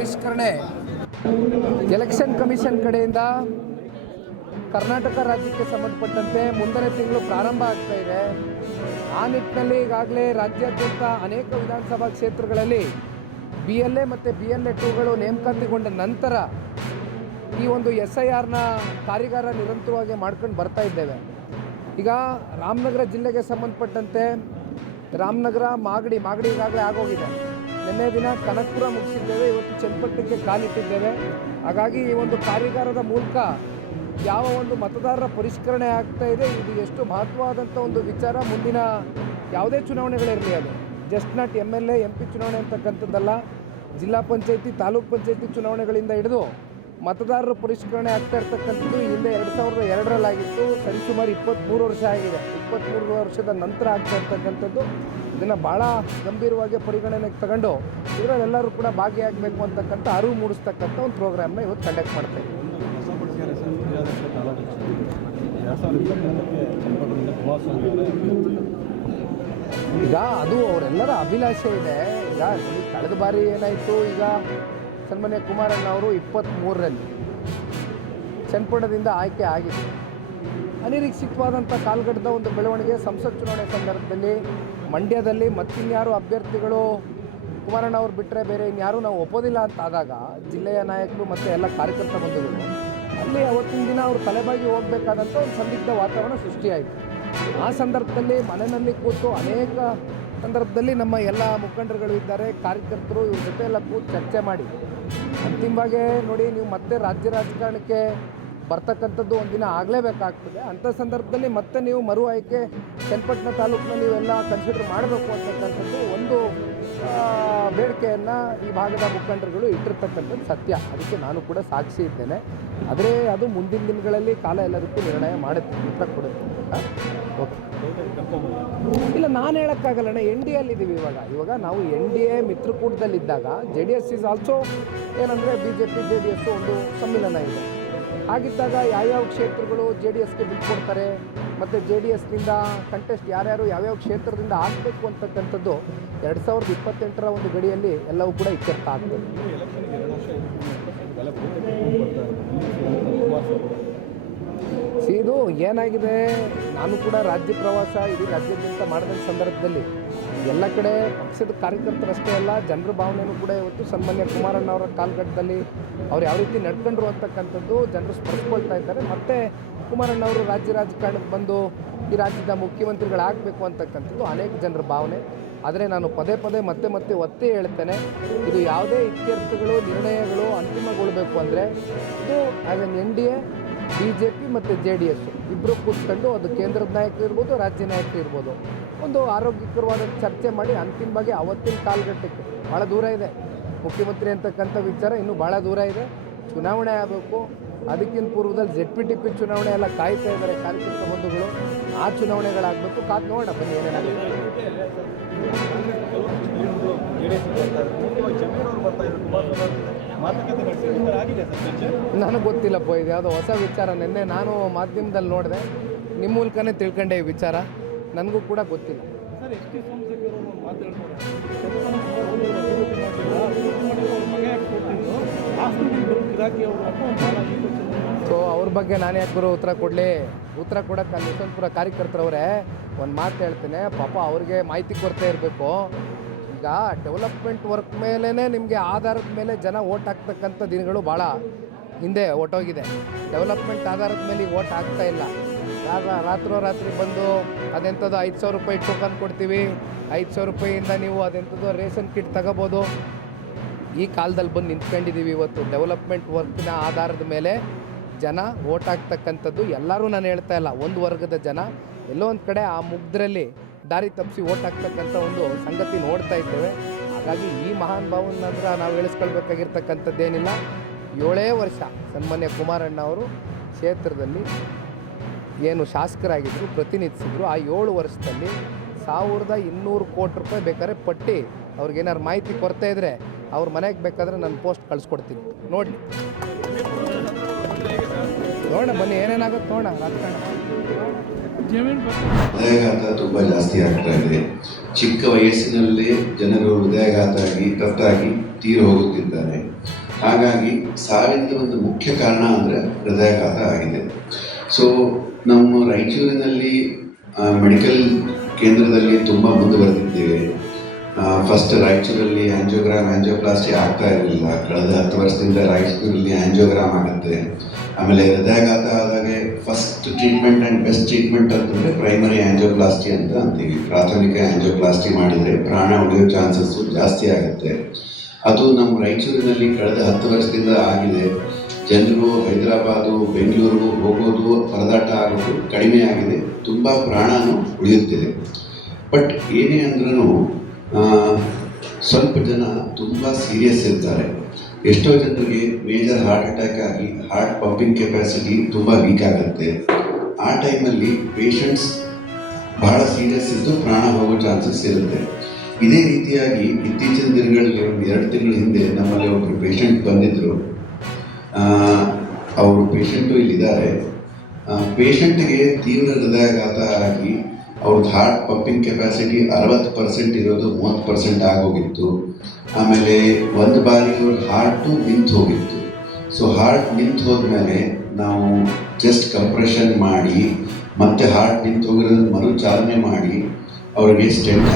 ಪರಿಷ್ಕರಣೆ election commission ಕಡೆಯಿಂದ ಕರ್ನಾಟಕ ರಾಜ್ಯಕ್ಕೆ ಸಂಬಂಧಪಟ್ಟಂತೆ ಮುಂದಿನ ತಿಂಗಳು ಪ್ರಾರಂಭ ಆಗ್ತಾ ಇದೆ. ಆ ನಿಟ್ಟಿನಲ್ಲಿ ಈಗಾಗಲೇ ರಾಜ್ಯಾದ್ಯಂತ ಅನೇಕ ವಿಧಾನಸಭಾ ಕ್ಷೇತ್ರಗಳಲ್ಲಿ BLA ಮತ್ತು BLA 2ಗಳು ನೇಮಕಾತಿಗೊಂಡ ನಂತರ ಈ ಒಂದು SIRನ ಕಾರ್ಯಾಗಾರ ನಿರಂತರವಾಗಿ ಮಾಡ್ಕೊಂಡು ಬರ್ತಾ ಇದ್ದೇವೆ. ಈಗ ರಾಮನಗರ ಜಿಲ್ಲೆಗೆ ಸಂಬಂಧಪಟ್ಟಂತೆ ರಾಮನಗರ ಮಾಗಡಿ ಈಗಾಗಲೇ ಆಗೋಗಿದೆ. ನಿನ್ನೆ ದಿನ ಕನಕಪುರ ಮುಗಿಸಿದ್ದೇವೆ, ಇವತ್ತು ಚನ್ನಪಟ್ಟಣಕ್ಕೆ ಕಾಲಿಟ್ಟಿದ್ದೇವೆ. ಹಾಗಾಗಿ ಈ ಒಂದು ಕಾರ್ಯಾಗಾರದ ಮೂಲಕ ಯಾವ ಒಂದು ಮತದಾರರ ಪರಿಷ್ಕರಣೆ ಆಗ್ತಾ ಇದೆ, ಇದು ಎಷ್ಟು ಮಹತ್ವವಾದಂಥ ಒಂದು ವಿಚಾರ. ಮುಂದಿನ ಯಾವುದೇ ಚುನಾವಣೆಗಳಿರಲಿ, ಅದು ಜಸ್ಟ್ ನಾಟ್ MLA MP ಚುನಾವಣೆ ಅಂತಕ್ಕಂಥದ್ದಲ್ಲ, ಜಿಲ್ಲಾ ಪಂಚಾಯತಿ ತಾಲೂಕು ಪಂಚಾಯತಿ ಚುನಾವಣೆಗಳಿಂದ ಹಿಡಿದು ಮತದಾರರ ಪರಿಷ್ಕರಣೆ ಆಗ್ತಾ ಇರ್ತಕ್ಕಂಥದ್ದು ಹಿಂದೆ 2002ರಲ್ಲಾಗಿತ್ತು. ಸರಿಸುಮಾರು 23 ವರ್ಷ ಆಗಿದೆ. 23 ವರ್ಷದ ನಂತರ ಆಗ್ತಾ ಇರ್ತಕ್ಕಂಥದ್ದು. ಇದನ್ನು ಭಾಳ ಗಂಭೀರವಾಗಿ ಪರಿಗಣನೆಗೆ ತಗೊಂಡು ಇದರಲ್ಲೆಲ್ಲರೂ ಕೂಡ ಭಾಗಿಯಾಗಬೇಕು ಅಂತಕ್ಕಂಥ ಅರಿವು ಮೂಡಿಸ್ತಕ್ಕಂಥ ಒಂದು ಪ್ರೋಗ್ರಾಮ್ನ ಇವತ್ತು ಕಂಡಕ್ಟ್ ಮಾಡ್ತಾ ಇದ್ದೀವಿ. ಈಗ ಅದು ಅವರೆಲ್ಲರ ಅಭಿಲಾಷೆ ಇದೆ. ಈಗ ಕಳೆದ ಬಾರಿ ಏನಾಯಿತು, ಈಗ ಸನ್ಮಾನ್ಯ ಕುಮಾರಣ್ಣ ಅವರು 23ರಲ್ಲಿ ಚನ್ನಪಟ್ಟಣದಿಂದ ಆಯ್ಕೆ ಆಗಿತ್ತು. ಅನಿರೀಕ್ಷಿತವಾದಂಥ ಕಾಲ್ಗಟ್ಟದ ಒಂದು ಬೆಳವಣಿಗೆ. ಸಂಸತ್ ಚುನಾವಣೆ ಸಂದರ್ಭದಲ್ಲಿ ಮಂಡ್ಯದಲ್ಲಿ ಮತ್ತಿನ್ಯಾರು ಅಭ್ಯರ್ಥಿಗಳು ಕುಮಾರಣ್ಣ ಅವ್ರು ಬಿಟ್ಟರೆ ಬೇರೆ ಇನ್ಯಾರೂ ನಾವು ಒಪ್ಪೋದಿಲ್ಲ ಅಂತ ಆದಾಗ ಜಿಲ್ಲೆಯ ನಾಯಕರು ಮತ್ತು ಎಲ್ಲ ಕಾರ್ಯಕರ್ತ ಬಂಧುಗಳು ಅಲ್ಲಿ ಅವತ್ತಿನ ದಿನ ಅವರು ತಲೆಬಾಗಿ ಹೋಗಬೇಕಾದಂಥ ಒಂದು ಸಂದಿಗ್ಧ ವಾತಾವರಣ ಸೃಷ್ಟಿಯಾಯಿತು. ಆ ಸಂದರ್ಭದಲ್ಲಿ ಮನೆಯಲ್ಲಿ ಕೂತು ಅನೇಕ ಸಂದರ್ಭದಲ್ಲಿ ನಮ್ಮ ಎಲ್ಲ ಮುಖಂಡರುಗಳು ಇದ್ದಾರೆ, ಕಾರ್ಯಕರ್ತರು, ಇವ್ರ ಜೊತೆ ಎಲ್ಲ ಕೂತು ಚರ್ಚೆ ಮಾಡಿ ಅಂತಿಮವಾಗಿ ನೋಡಿ, ನೀವು ಮತ್ತೆ ರಾಜ್ಯ ರಾಜಕಾರಣಕ್ಕೆ ಬರ್ತಕ್ಕಂಥದ್ದು ಒಂದಿನ ಆಗಲೇಬೇಕಾಗ್ತದೆ. ಅಂಥ ಸಂದರ್ಭದಲ್ಲಿ ಮತ್ತೆ ನೀವು ಮರು ಆಯ್ಕೆ ಚನ್ನಪಟ್ಟಣ ತಾಲೂಕಿನ ನೀವೆಲ್ಲ ಕನ್ಸಿಡರ್ ಮಾಡಬೇಕು ಅಂತಕ್ಕಂಥದ್ದು ಒಂದು ಬೇಡಿಕೆಯನ್ನು ಈ ಭಾಗದ ಮುಖಂಡರುಗಳು ಇಟ್ಟಿರ್ತಕ್ಕಂಥದ್ದು ಸತ್ಯ. ಅದಕ್ಕೆ ನಾನು ಕೂಡ ಸಾಕ್ಷಿ ಇದ್ದೇನೆ. ಆದರೆ ಅದು ಮುಂದಿನ ದಿನಗಳಲ್ಲಿ ಕಾಲ ಎಲ್ಲದಕ್ಕೂ ನಿರ್ಣಯ ಮಾಡುತ್ತೆ, ಉತ್ತರ ಕೊಡುತ್ತೆ. ಓಕೆ, ಇಲ್ಲ ನಾನು ಹೇಳೋಕ್ಕಾಗಲ್ಲಣ್ಣ. NDAಲ್ಲಿದ್ದೀವಿ ಇವಾಗ ನಾವು NDA ಮಿತ್ರಕೂಟದಲ್ಲಿದ್ದಾಗ JDS ಈಸ್ ಆಲ್ಸೋ ಏನಂದರೆ BJP JDS ಒಂದು ಸಮ್ಮಿಲನ ಇದೆ. ಹಾಗಿದ್ದಾಗ ಯಾವ್ಯಾವ ಕ್ಷೇತ್ರಗಳು JDSಗೆ ಬಿಟ್ಕೊಡ್ತಾರೆ ಮತ್ತು JDSನಿಂದ ಕಂಟೆಸ್ಟ್ ಯಾರ್ಯಾರು ಯಾವ್ಯಾವ ಕ್ಷೇತ್ರದಿಂದ ಆಗಬೇಕು ಅಂತಕ್ಕಂಥದ್ದು 2028ರ ಒಂದು ಗಡಿಯಲ್ಲಿ ಎಲ್ಲವೂ ಕೂಡ ಇತ್ಯರ್ಥ ಆಗ್ತದೆ. ಇದು ಏನಾಗಿದೆ, ನಾನು ಕೂಡ ರಾಜ್ಯ ಪ್ರವಾಸ ಇಡೀ ರಾಜ್ಯಾದ್ಯಂತ ಮಾಡಿದ ಸಂದರ್ಭದಲ್ಲಿ ಎಲ್ಲ ಕಡೆ ಪಕ್ಷದ ಕಾರ್ಯಕರ್ತರಷ್ಟೇ ಅಲ್ಲ, ಜನರ ಭಾವನೆಯೂ ಕೂಡ ಇವತ್ತು ಸನ್ಮಾನ್ಯ ಕುಮಾರಣ್ಣ ಅವರ ಕಾಲ್ಗಟ್ಟದಲ್ಲಿ ಅವ್ರು ಯಾವ ರೀತಿ ನಡ್ಕೊಂಡ್ರು ಅಂತಕ್ಕಂಥದ್ದು ಜನರು ಸ್ಪರ್ಶಕೊಳ್ತಾ ಇದ್ದಾರೆ. ಮತ್ತು ಕುಮಾರಣ್ಣ ಅವರು ರಾಜ್ಯ ರಾಜಕಾರಣಕ್ಕೆ ಬಂದು ಈ ರಾಜ್ಯದ ಮುಖ್ಯಮಂತ್ರಿಗಳಾಗಬೇಕು ಅಂತಕ್ಕಂಥದ್ದು ಅನೇಕ ಜನರ ಭಾವನೆ. ಆದರೆ ನಾನು ಪದೇ ಮತ್ತೆ ಒತ್ತಿ ಹೇಳ್ತೇನೆ, ಇದು ಯಾವುದೇ ಇತ್ಯರ್ಥಗಳು ನಿರ್ಣಯಗಳು ಅಂತಿಮಗೊಳ್ಳಬೇಕು ಅಂದರೆ ಇದು ಆ್ಯಸ್ ಎನ್ NDA BJP ಮತ್ತು JDS ಇಬ್ಬರು ಕೂತ್ಕೊಂಡು, ಅದು ಕೇಂದ್ರದ ನಾಯಕರು ಇರ್ಬೋದು, ರಾಜ್ಯ ನಾಯಕರು ಇರ್ಬೋದು, ಒಂದು ಆರೋಗ್ಯಕರವಾದ ಚರ್ಚೆ ಮಾಡಿ ಅಂತಿಮವಾಗಿ ಅವತ್ತಿನ ಕಾಲಘಟ್ಟಕ್ಕೆ ಭಾಳ ದೂರ ಇದೆ. ಮುಖ್ಯಮಂತ್ರಿ ಅಂತಕ್ಕಂಥ ವಿಚಾರ ಇನ್ನೂ ಭಾಳ ದೂರ ಇದೆ. ಚುನಾವಣೆ ಆಗಬೇಕು. ಅದಕ್ಕಿಂತ ಪೂರ್ವದಲ್ಲಿ ZPTP ಚುನಾವಣೆ ಎಲ್ಲ ಕಾಯ್ತಾ ಇದ್ದಾರೆ ಕಾರ್ಯಕರ್ತ ಬಂಧುಗಳು. ಆ ಚುನಾವಣೆಗಳಾಗಬೇಕು. ಕಾದು ನೋಡೋಣ ಬನ್ನಿ ಏನೇನಾಗುತ್ತೆ. ನನಗೆ ಗೊತ್ತಿಲ್ಲಪ್ಪ, ಇದು ಯಾವುದೋ ಹೊಸ ವಿಚಾರ. ನಿನ್ನೆ ನಾನು ಮಾಧ್ಯಮದಲ್ಲಿ ನೋಡಿದೆ, ನಿಮ್ಮ ಮೂಲಕನೇ ತಿಳ್ಕೊಂಡೆ ಈ ವಿಚಾರ. ನನಗೂ ಕೂಡ ಗೊತ್ತಿಲ್ಲ. ಸೊ ಅವ್ರ ಬಗ್ಗೆ ನಾನು ಯಾಕೆ ಗುರು ಉತ್ತರ ಕೊಡಲಿ? ಉತ್ತರ ಕೊಡೋಕ್ಕೆ ಅಲ್ಲಿ ಯಶವಂತಪುರ ಕಾರ್ಯಕರ್ತರವರೇ ಒಂದು ಮಾತು ಹೇಳ್ತೇನೆ. ಪಾಪ ಅವ್ರಿಗೆ ಮಾಹಿತಿ ಕೊರತೆ ಇರಬೇಕು. ಈಗ ಡೆವಲಪ್ಮೆಂಟ್ ವರ್ಕ್ ಮೇಲೇ ನಿಮಗೆ ಆಧಾರದ ಮೇಲೆ ಜನ ಓಟ್ ಹಾಕ್ತಕ್ಕಂಥ ದಿನಗಳು ಭಾಳ ಹಿಂದೆ ಹೊಟ್ಟೋಗಿದೆ. ಡೆವಲಪ್ಮೆಂಟ್ ಆಧಾರದ ಮೇಲೆ ಈಗ ಓಟ್ ಆಗ್ತಾ ಇಲ್ಲ. ರಾತ್ರಿ ಬಂದು ಅದೆಂಥದ್ದು 5,000 ರೂಪಾಯಿ ಟೋಕನ್ ಕೊಡ್ತೀವಿ, 5,000 ರೂಪಾಯಿಯಿಂದ ನೀವು ಅದೆಂಥದ್ದು ರೇಷನ್ ಕಿಟ್ ತಗೋಬೋದು. ಈ ಕಾಲದಲ್ಲಿ ಬಂದು ನಿಂತ್ಕೊಂಡಿದ್ದೀವಿ. ಇವತ್ತು ಡೆವಲಪ್ಮೆಂಟ್ ವರ್ಕ್ನ ಆಧಾರದ ಮೇಲೆ ಜನ ಓಟ್ ಹಾಕ್ತಕ್ಕಂಥದ್ದು ಎಲ್ಲರೂ ನಾನು ಹೇಳ್ತಾ ಇಲ್ಲ, ಒಂದು ವರ್ಗದ ಜನ ಎಲ್ಲೋ ಒಂದು ಕಡೆ ಆ ಮುಗ್ಧರಲ್ಲಿ ದಾರಿ ತಪ್ಪಿಸಿ ಓಟ್ ಹಾಕ್ತಕ್ಕಂಥ ಒಂದು ಸಂಗತಿ ನೋಡ್ತಾ ಇದ್ದೇವೆ. ಹಾಗಾಗಿ ಈ ಮಹಾನ್ ಭಾವನ ಹತ್ರ ನಾವು ಹೇಳಿಸ್ಕೊಳ್ಬೇಕಾಗಿರ್ತಕ್ಕಂಥದ್ದೇನಿಲ್ಲ. 7 ವರ್ಷ ಸನ್ಮಾನ್ಯ ಕುಮಾರಣ್ಣ ಅವರು ಕ್ಷೇತ್ರದಲ್ಲಿ ಏನು ಶಾಸಕರಾಗಿದ್ದರು, ಪ್ರತಿನಿಧಿಸಿದ್ರು. ಆ 7 ವರ್ಷದಲ್ಲಿ 1200 ಕೋಟಿ ರೂಪಾಯಿ ಬೇಕಾದ್ರೆ ಪಟ್ಟಿ ಅವ್ರಿಗೇನಾದ್ರು ಮಾಹಿತಿ ಕೊರತೆ ಇದ್ದರೆ ಅವ್ರ ಮನೆಗೆ ಬೇಕಾದರೆ ನಾನು ಪೋಸ್ಟ್ ಕಳಿಸ್ಕೊಡ್ತೀನಿ, ನೋಡಲಿ. ನೋಡೋಣ ಬನ್ನಿ ಏನೇನಾಗುತ್ತೆ ನೋಡೋಣ ರಾಜಕಾರಣ. ಹೃದಯಾಘಾತ ತುಂಬ ಜಾಸ್ತಿ ಆಗ್ತಾ ಇದೆ. ಚಿಕ್ಕ ವಯಸ್ಸಿನಲ್ಲೇ ಜನರು ಹೃದಯಾಘಾತ ಆಗಿ ತತ್ತಾಗಿ ತೀರು ಹೋಗುತ್ತಿದ್ದಾರೆ. ಹಾಗಾಗಿ ಸಾವಿನ ಒಂದು ಮುಖ್ಯ ಕಾರಣ ಅಂದರೆ ಹೃದಯಾಘಾತ ಆಗಿದೆ. ಸೊ ನಮ್ಮ ರಾಯಚೂರಿನಲ್ಲಿ ಮೆಡಿಕಲ್ ಕೇಂದ್ರದಲ್ಲಿ ತುಂಬ ಮುಂದುವರೆದಿದ್ದೇವೆ. ಫಸ್ಟ್ ರಾಯಚೂರಲ್ಲಿ ಆಂಜಿಯೋಪ್ಲಾಸ್ಟಿ ಆಗ್ತಾ ಇರಲಿಲ್ಲ. ಕಳೆದ 10 ವರ್ಷದಿಂದ ರಾಯಚೂರಲ್ಲಿ ಆಂಜಿಯೋಗ್ರಾಮ್ ಆಗುತ್ತೆ. ಆಮೇಲೆ ಹೃದಯಾಘಾತ ಆದಾಗೆ first treatment and best treatment ಅಂತಂದರೆ ಪ್ರೈಮರಿ ಆಂಜಿಯೋಪ್ಲಾಸ್ಟಿ ಅಂತ ಅಂತೀವಿ. ಪ್ರಾಥಮಿಕ ಆಂಜಿಯೋಪ್ಲಾಸ್ಟಿ ಮಾಡಿದರೆ ಪ್ರಾಣ ಉಳಿಯೋ ಚಾನ್ಸಸ್ಸು ಜಾಸ್ತಿ ಆಗುತ್ತೆ. ಅದು ನಮ್ಮ ರಾಯಚೂರಿನಲ್ಲಿ ಕಳೆದ 10 ವರ್ಷದಿಂದ ಆಗಿದೆ. ಜನರು ಹೈದರಾಬಾದು ಬೆಂಗಳೂರು ಹೋಗೋದು ಪರದಾಟ ಆಗೋದು ಕಡಿಮೆ ಆಗಿದೆ. ತುಂಬ ಪ್ರಾಣನೂ ಉಳಿಯುತ್ತಿದೆ. ಬಟ್ ಏನೇ ಅಂದ್ರೂ ಸ್ವಲ್ಪ ಜನ ತುಂಬ ಸೀರಿಯಸ್ ಇರ್ತಾರೆ. ಎಷ್ಟೋ ಜನರಿಗೆ ಮೇಜರ್ ಹಾರ್ಟ್ ಅಟ್ಯಾಕ್ ಆಗಿ ಹಾರ್ಟ್ ಪಂಪಿಂಗ್ ಕೆಪಾಸಿಟಿ ತುಂಬ ವೀಕ್ ಆಗುತ್ತೆ. ಆ ಟೈಮಲ್ಲಿ ಪೇಷಂಟ್ಸ್ ಬಹಳ ಸೀರಿಯಸ್ ಇದ್ದು ಪ್ರಾಣ ಹೋಗೋ ಚಾನ್ಸಸ್ ಇರುತ್ತೆ. ಇದೇ ರೀತಿಯಾಗಿ ಇತ್ತೀಚಿನ ದಿನಗಳಲ್ಲಿ ಒಂದು 2 ತಿಂಗಳ ಹಿಂದೆ ನಮ್ಮಲ್ಲಿ ಒಬ್ಬರು ಪೇಷಂಟ್ ಬಂದಿದ್ದರು. ಅವರು ಪೇಷಂಟು ಇಲ್ಲಿದ್ದಾರೆ. ಪೇಷಂಟ್ಗೆ ತೀವ್ರ ಹೃದಯಾಘಾತ ಆಗಿ ಅವ್ರದ್ದು ಹಾರ್ಟ್ ಪಂಪಿಂಗ್ ಕೆಪಾಸಿಟಿ 60% ಇರೋದು 30% ಆಗೋಗಿತ್ತು. ಆಮೇಲೆ ಒಂದು ಬಾರಿ ಅವ್ರ ಹಾರ್ಟು ನಿಂತು ಹೋಗಿತ್ತು. ಸೊ ಹಾರ್ಟ್ ನಿಂತು ಹೋದ್ಮೇಲೆ ನಾವು ಜಸ್ಟ್ ಕಂಪ್ರೆಷನ್ ಮಾಡಿ ಮತ್ತೆ ಹಾರ್ಟ್ ನಿಂತು ಹೋಗಿರೋದನ್ನು ಮರುಚಾಲನೆ ಮಾಡಿ ಅವರಿಗೆ ಸ್ಟೆಂಟ್